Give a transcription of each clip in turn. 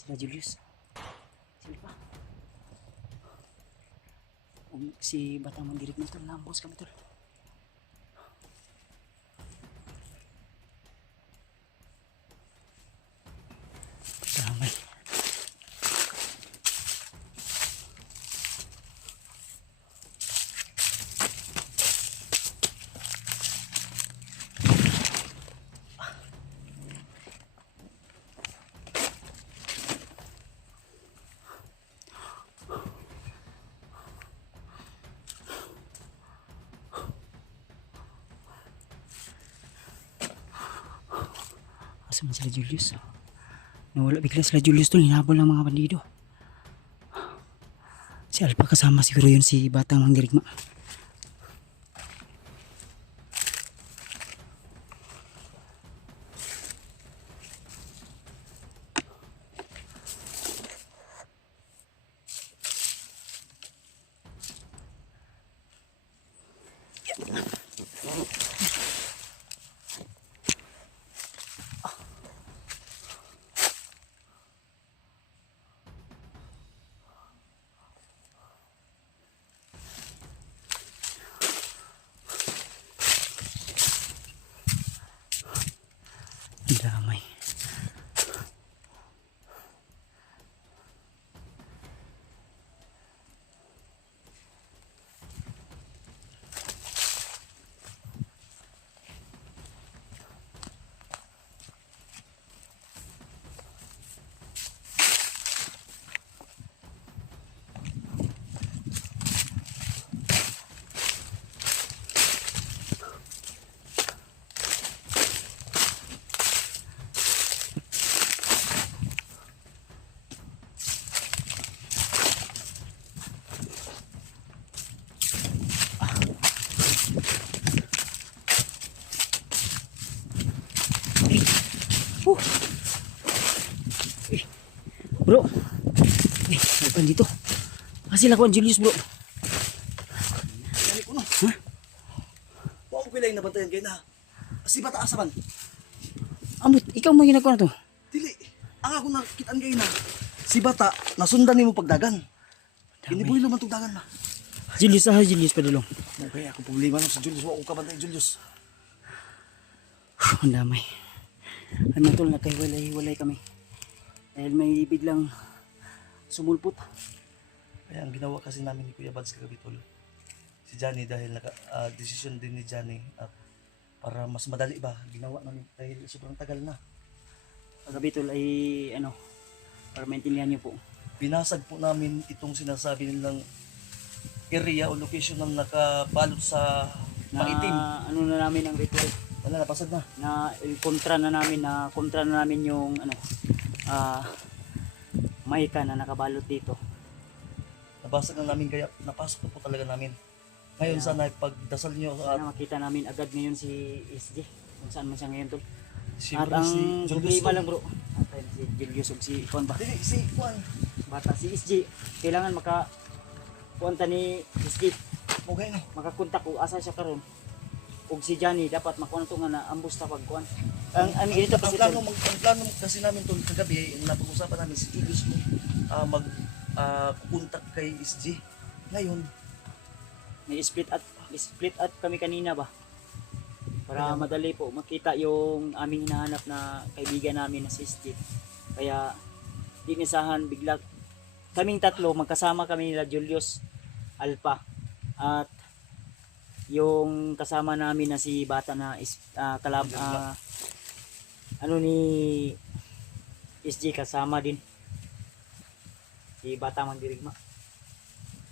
sila Julius. Sila pa. Si Batang Mandirig na tol, nambos kami tol. Damay. Asa man sila Julius? Nawala bigla sila Julius tol, hinabol ng mga bandido. Si Alpha kasama siguro yun si Batang Mandirigma. Damay. Bro, bukan dito. Kasi lakuan Julius bro. Dali ko no. Ha? Huwag ko pilay na bantayan kayo na. Si bata asaman. Amot, ikaw mo ginagawa na to. Dili. Ang ako nakitaan kayo na. Si bata, nasundan ni mo pagdagan. Inibuhi naman itong dagan na. Julius, Julius padulong. Okay, ako problema no sa Julius. Huwag ko kabantayan Julius. Ang damay. Ano tol, nagkahiwalay-hiwalay kami. Dahil may biglang sumulpot. Kaya ang ginawa kasi namin ni Kuya Bads kagabi tol. Si Johnny dahil decision din ni Johnny para mas madali ba ginawa namin dahil sobrang tagal na. Kagabi tol ay ano, para maintindihan niyo po. Binasag po namin itong sinasabi nilang area o location ng nakabalot sa maitim. Ano na namin ang ritual. Wala, napasag na. Kontra na namin yung ano, mahika na nakabalot dito. Nabasag na namin kaya napasok na po talaga namin. Ngayon sana pagdasal nyo at Sana makita namin agad ngayon si SJ. Kung saan man siya ngayon tol. At siyempre ang si Julius problema lang bro. At si Julius ug si Juan ba? Dili, si Juan. Bata si SJ. Kailangan kuwanta ni SJ. Okay no. Makakontak ko asa siya karon. Ug si Johnny dapat makuha to nga na ambos ta pagkuan. Ang ganito kasi Ang plano kasi namin tol kagabi napag-usapan namin si Julius mo contact kay SG. Ngayon, may split up kami kanina ba? Para madali po makita yung aming hinahanap na kaibigan namin na si SG. Kaya dinisahan bigla kaming tatlo magkasama kami nila Julius, Alpha at yung kasama namin na si bata na ano ni SG kasama din si Bata Mandirigma.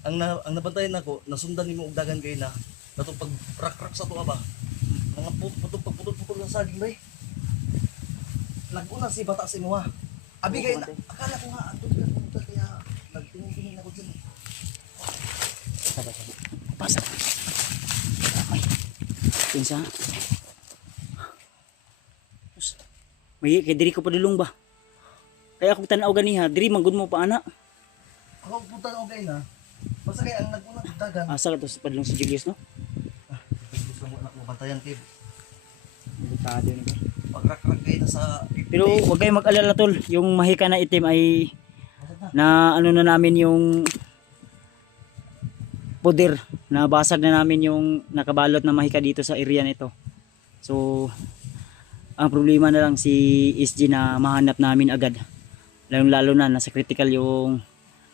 ang nabantayan ako, nasundan nimo og dagan kay na nato pag rak sa tuwa ba. Mga putol ng saging bay. Naguna si bata si Noah. Abi kay akala ko nga andun ka pumunta kaya nagtingin ako dyan. Sabi. Pasa. Ay. Pinsa. May kay diri ko padulong ba? Kaya ako tan-aw ganiha, diri man gud mo pa ana. Ako punta na okay na. Basta kaya ang naguna og dagan. Asa ka to sa padulong si Julius no? Gusto mo na ko bantayan kay. Delikado ni ba? pag-rack-rack kayo na sa 50. Pero huwag kayong mag-alala tol, yung mahika na itim ay na ano na namin yung puder, nabasag na namin yung nakabalot na mahika dito sa area nito. So ang problema na lang si SG na mahanap namin agad, lalo na nasa critical yung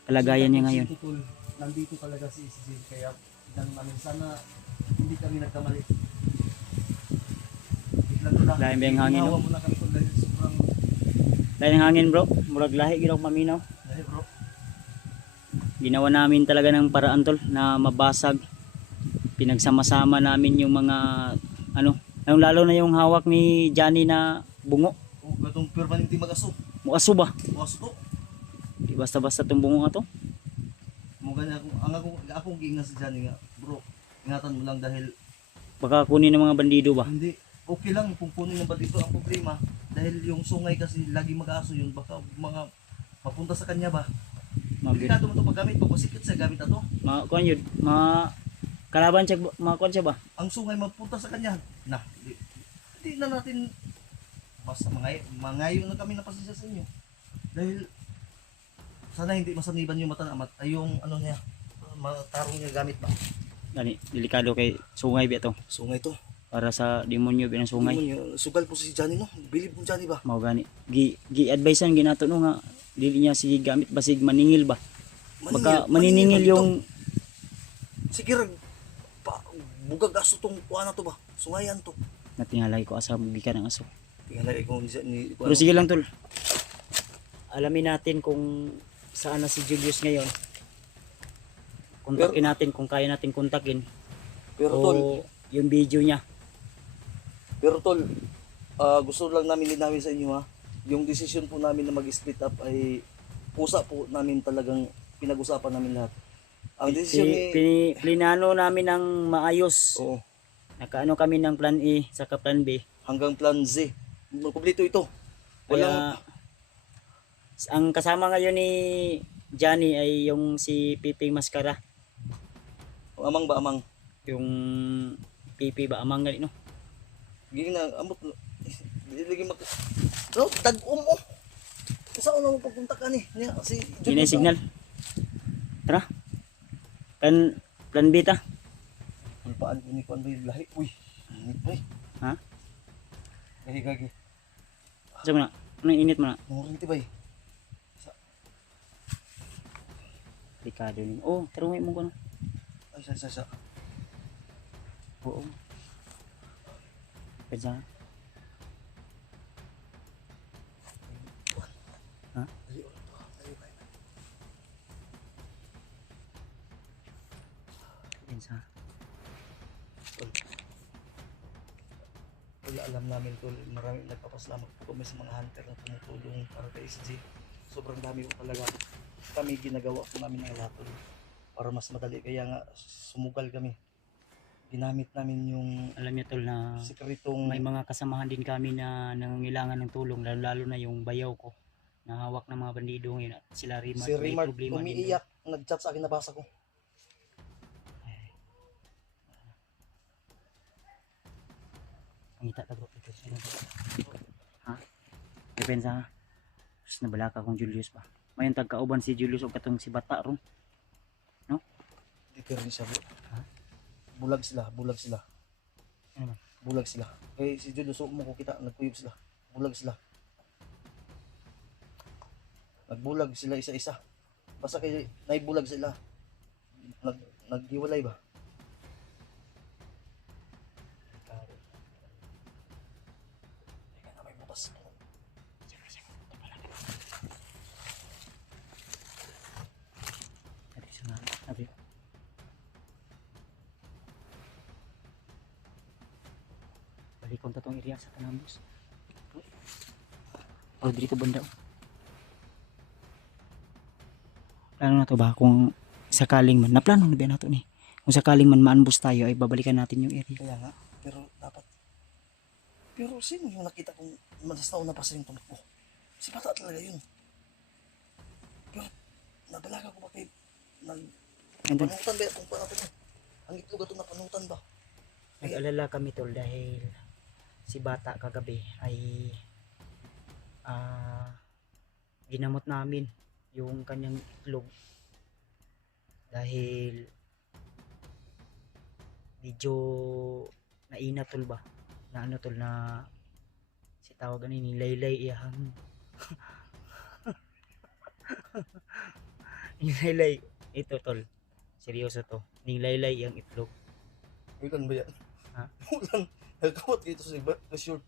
kalagayan niya ngayon. Tol, nandito talaga si SG, kaya tinanong namin sana hindi kami nagkamali. Biglang doon Lahi ba yung hangin, no? Ginawa mo na kami tol dahil sobrang Dahil ng hangin bro, murag lahi ginaw paminaw. dahil bro. Ginawa namin talaga ng paraan tol na mabasag. Pinagsama-sama namin yung mga ano, lalo na yung hawak ni Johnny na bungo. O gatong permanente mag-aso. Muaso ba? Mag-aso to. Di basta-basta tong bungo nga to. Mo ganya akong giingat si Johnny nga, bro. Ingatan mo lang dahil Baka kunin ng mga bandido ba? hindi okay lang kung kunin ng dito ang problema dahil yung sungay kasi lagi mag-aso yun, baka mga mapunta sa kanya ba. Mabit. Delikado mo ito paggamit ko, pasikit sa gamit na to. Kuan yun, kalaban siya, kuan siya ba? Ang sungay mapunta sa kanya. Hindi na natin basta mangayo na kami na pasensya sa inyo. Dahil sana hindi masaniban yung mata na ay yung ano niya, matarong niya gamit ba. Gani, delikado kay sungay ba to? Sungay to. Para sa demonyo binang sungay. Sugal po si Johnny no. Bilib mo Johnny ba? Mao gani. Gi-advisean ginato no nga dili niya sige gamit basig maningil ba. Baka maniningil yung sige rag bugag aso tong kuha na to ba? Sungayan to. natingalay ko asa gikan ng aso. Tingnan ko ni Pero sige lang tol. Alamin natin kung saan na si Julius ngayon. Kontakin natin kung kaya natin kontakin. pero O tol, yung video niya. pero tol, gusto lang namin linawin sa inyo ha. Yung decision po namin na mag-split up ay pusa po namin talagang pinag-usapan namin lahat. Ang decision ni Plinano namin ng maayos. oo, Nakaano kami ng plan A saka plan B. hanggang plan Z. Kompleto ito. Walang Kaya ang kasama ngayon ni Johnny ay yung si Piping Mascara. amang ba amang. Yung Pipi ba amang gani no? Gigi na amot. Diligi mag no, tag-um oh. Saan na mo pagpunta ka ni? Niya si Yun yung signal. Tara. Plan B ta. Paan ko ni kuan ba yung lahi? Uy. Init ba? Ha? Gagi. Saan mo na? Anong init mo na? Nanguriti ba? Delikado ni. Oh, tarungay mo ko no. Ay sa. Oo. Pwede ha? Pwede Kaya alam namin tol, marami nagpapasalamat po kami sa mga hunter na tumutulong para kay SG. Sobrang dami po talaga kami ginagawa po namin ng lahat tol, para mas madali. Kaya nga sumugal kami. Ginamit namin yung alam niya tol na sikretong may mga kasamahan din kami na nangangailangan ng tulong, lalo na yung bayaw ko na hawak ng mga bandido ngayon at sila Rimar, si may Rimar problema din umiiyak, nag-chat sa akin, nabasa ko. Ang ita ta bro. Ha? Depensa ha. Tapos nabalaka kong Julius ba. Mayon tagkauban si Julius o katong si Bata ron. Dito rin siya bro. Ha? Bulag sila. Ano ba? Bulag sila. Kaya si Julius mo ko kita, nagkuyog sila. Bulag sila. Nagbulag sila isa-isa. Basta kay naibulag sila. Naghiwalay ba? Teka na, may butas. Nabi sa nga. Nabi. Balikon ta tong area sa Tanambos. Oh, dito banda. Plano na to ba kung sakaling man, naplano na ba nato ni? Kung sakaling man maanbos tayo ay babalikan natin yung area. Kaya nga, pero dapat. Pero sino yung nakita kong madastaw na pa sa yung tumakbo? Si Bata talaga yun. Pero nabalaga ko ba kay Andun, panutan ba kung paano ito? Ang itlog ito na panutan ba? nag-alala kami tol dahil si bata kagabi ay ginamot namin yung kanyang itlog dahil medyo nainat tol ba na ano tol na si tawag ni laylay iyang nilaylay ito tol seryoso to nilaylay iyang itlog. Ulan ba yan? Ha? Ulan. Nagkawat dito sa iba. Sure,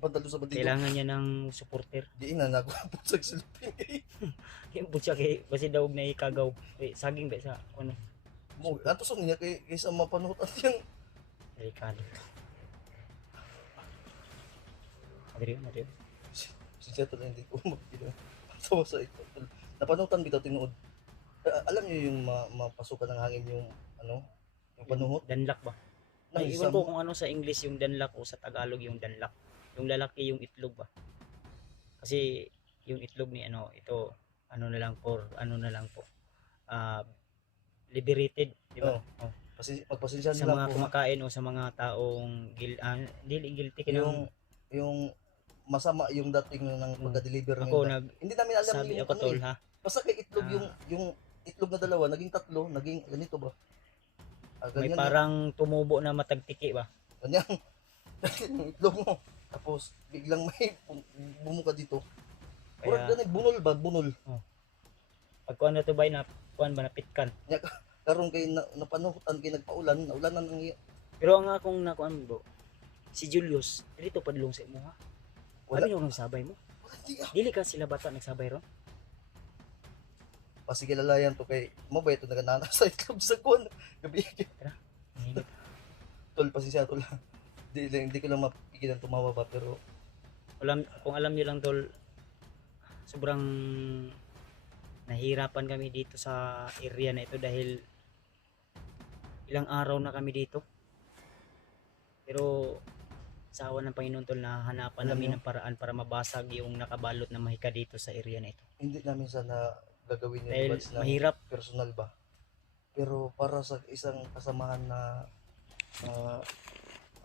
pantalo sa bandido. Kailangan niya ng supporter. Di ina na ako sa silupin eh. Yung butya kay basi daog na ikagaw. Saging ba sa ano? Mo, ato sa niya kaysa mapanutan yang Delikado. Adrian. siya to na hindi ko magpila. Tawa sa ito. Napanutan bitaw tinuod. Alam niyo yung mapasukan ng hangin yung ano, yung panuhot. Danlak ba? Ay, iwan ko kung ano sa English yung danlak o sa Tagalog yung danlak. Yung lalaki yung itlog ba? Kasi yung itlog ni ano, ito ano na lang po liberated, di ba? Oh. Magpasensya Sa nila mga po. kumakain o sa mga taong guilty ka Yung masama yung dating ng pagka-deliver ako hindi namin alam sabi yung ako tol ha. basta kay itlog yung itlog na dalawa naging tatlo, naging ganito ba? May Ganyan parang tumubo na matagtiki ba? ganyan. Yung itlog mo. Tapos biglang may bumuka dito. Pura Kaya ganun bunol ba? Bunol. pag kuan na to ba na kuan ba napitkan. Karon kay napanuhutan kay nagpaulan, naulanan ng Pero ang akong nakuan bro, si Julius, dito padulong sa imo ha. Wala. Wala nang nagsabay mo. hindi Dili ka sila bata nagsabay ron. pasigilalayan to kay mo ba ito naganana sa itlog sa kuan gabi. Mahigit. Tol pasensya tol. Hindi ko lang mapigilan tumawa ba pero Kung alam niyo lang tol, sobrang nahirapan kami dito sa area na ito dahil ilang araw na kami dito. Pero sa awa ng Panginoon tol, na hanapan Alam namin niyo? ng paraan para mabasag yung nakabalot na mahika dito sa area na ito. hindi namin sana gagawin yung Dahil buds na mahirap. personal ba. Pero para sa isang kasamahan na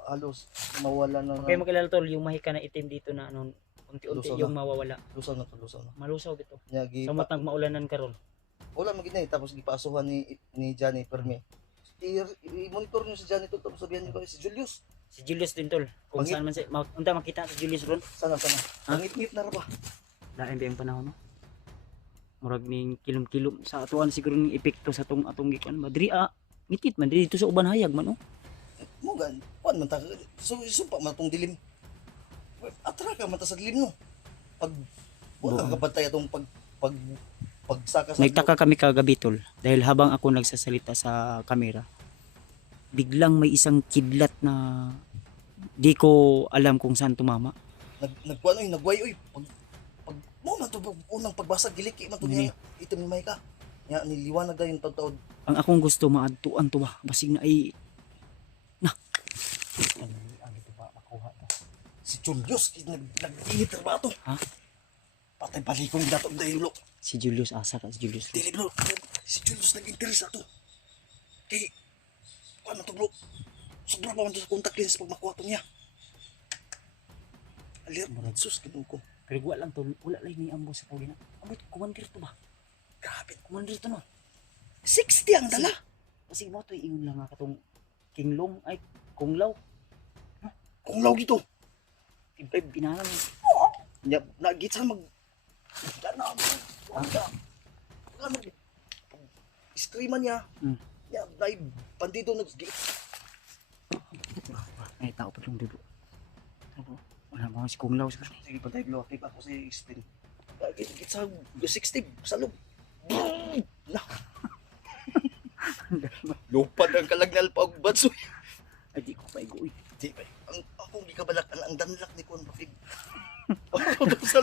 halos mawala na Okay, makilala tol, yung mahika na itim dito na ano, unti-unti Lusaw yung mawawala. lusaw na to, lusaw na. Malusaw dito. Nya gi Sa matang maulanan karon. wala maginay tapos gipasuhan ni Johnny Perme. I-monitor niyo si Johnny to tapos sabihan niyo kay si Julius. Si Julius din tol. Kung Pangit. saan man siya, unta makita si Julius ron. Sana. Ha? Ngit-ngit na ra ba? Lain ba yung panahon no? Murag ning kilom-kilom sa atuan siguro ning epekto sa atong gikuan madri ngitit man dito sa uban hayag man oh. Mo gan, kuan man ta. So sumpa man tong dilim. Atra ka man ta sa dilim no. Pag wala ka kapantay atong pagsaka sa Nagtaka kami kagabi tol dahil habang ako nagsasalita sa kamera biglang may isang kidlat na di ko alam kung saan tumama. nagkuan oy nagway oy pag mo man to unang pagbasag giliki man to Dili. niya itim ni Maika. Nya niliwanag dayon taud-taud. Ang akong gusto maadtuan to ba basig na ay ang ito ba makuha to. Si Julius nag-init ba to? Ha? Patay balikong dato daylo. Si Julius asa ka si Julius. Dili bro, si Julius nag-interest ato. Kay ano to bro? Sobra pa man to sa contact lens pag makuha to niya. Alir, sus kinun ko. Pero wala lang to, wala lang ni ambo sa tawag na. Abot commander to ba? Grabe, Commander to no. 60 ang dala. Kasi mo to ingon lang nga katong kinglong ay kunglaw. Kung law dito. Ibay binanan. Nya nagit sa mag dana mo. Wala. Ano? Streaman niya. Ya, dai bandido nag Ay tao pa tong dulo. Ano? Wala mo si kunglaw sa kasi. sige patay blow akit ako si spin. Git sa 60 sa loob. Na. Lupad ang kalagnal pag batso. Ay di ko pa igoy. Di ba? Ang akong gikabalak ang danlak ni kon pakig. Ako to sa